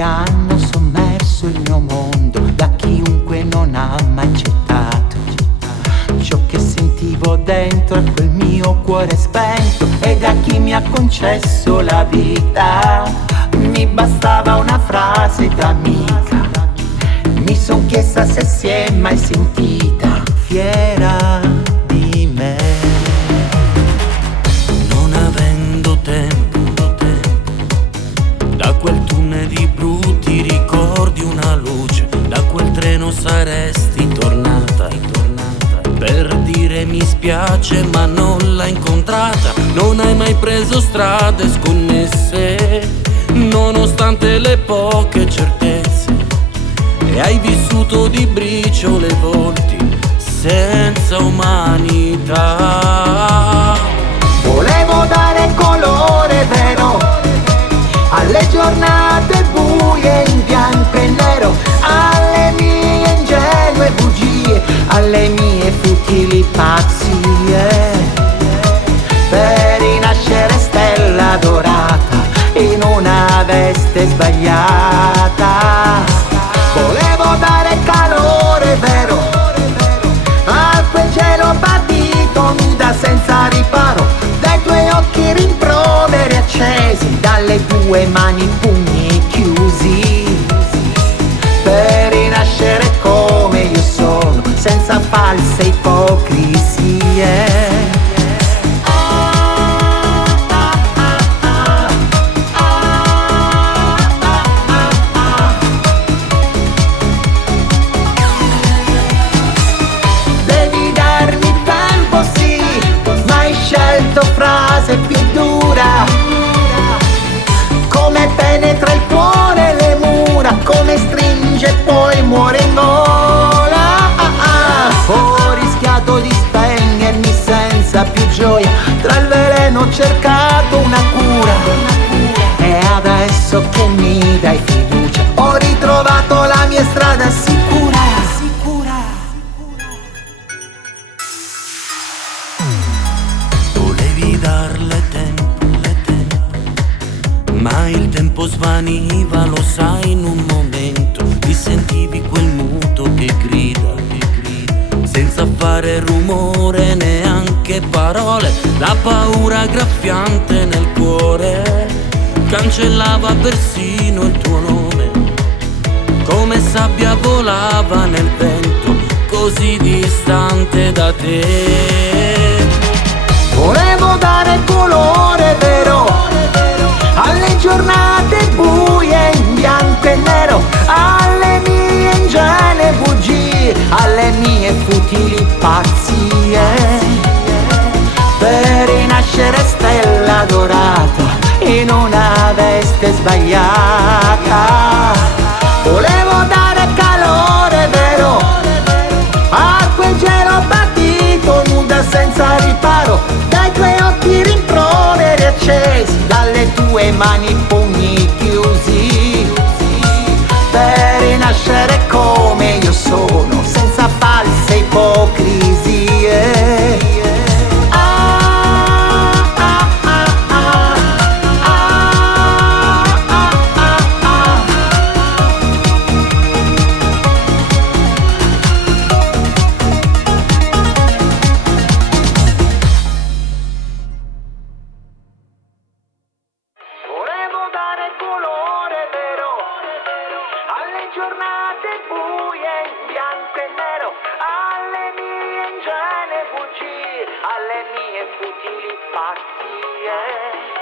hanno sommerso il mio mondo, da chiunque non ha mai accettato ciò che sentivo dentro a quel mio cuore spento, e da chi mi ha concesso la vita. Mi bastava una frase d'amica, mi son chiesta se si è mai sentita fiera di me. Non avendo tempo, da quel tunnel di brutti ricordi una luce, da quel treno saresti tornata per dire mi spiace ma non l'hai incontrata. Non hai mai preso strade sconnesse, nonostante le poche certezze, e hai vissuto di briciole volti senza umanità. Volevo dare colore vero alle giornate buie in bianco e nero, alle mie ingenue bugie, alle mie futili pazzie, per rinascere stella dorata in una veste sbagliata. Volevo dare calore vero a quel cielo patito, nuda senza riparo, dai tuoi occhi rimproveri accesi, dalle tue mani pugni chiusi, per rinascere come io sono, senza false ipocrisie. Frase più dura, come penetra il cuore le mura, come stringe e poi muore in gola. Ho rischiato di spegnermi senza più gioia, tra il veleno ho cercato una cura, e adesso che mi dai fiducia ho ritrovato la mia strada sicura. Darle tempo, ma il tempo svaniva, lo sai, in un momento ti sentivi quel muto che grida, senza fare rumore, neanche parole. La paura graffiante nel cuore cancellava persino il tuo nome, come sabbia volava nel vento, così distante da te. Volevo dare colore vero alle giornate buie in bianco e nero, alle mie ingenue bugie, alle mie futili pazzie, per rinascere stella dorata in una veste sbagliata. Volevo dare calore vero a quel cielo patito, nuda senza riparo, dai tuoi occhi rimproveri accesi, dalle tue mani pugni chiusi, per rinascere come io sono, senza false ipocrisie. Giornate buie in bianco e nero, alle mie ingenue bugie, alle mie futili pazzie.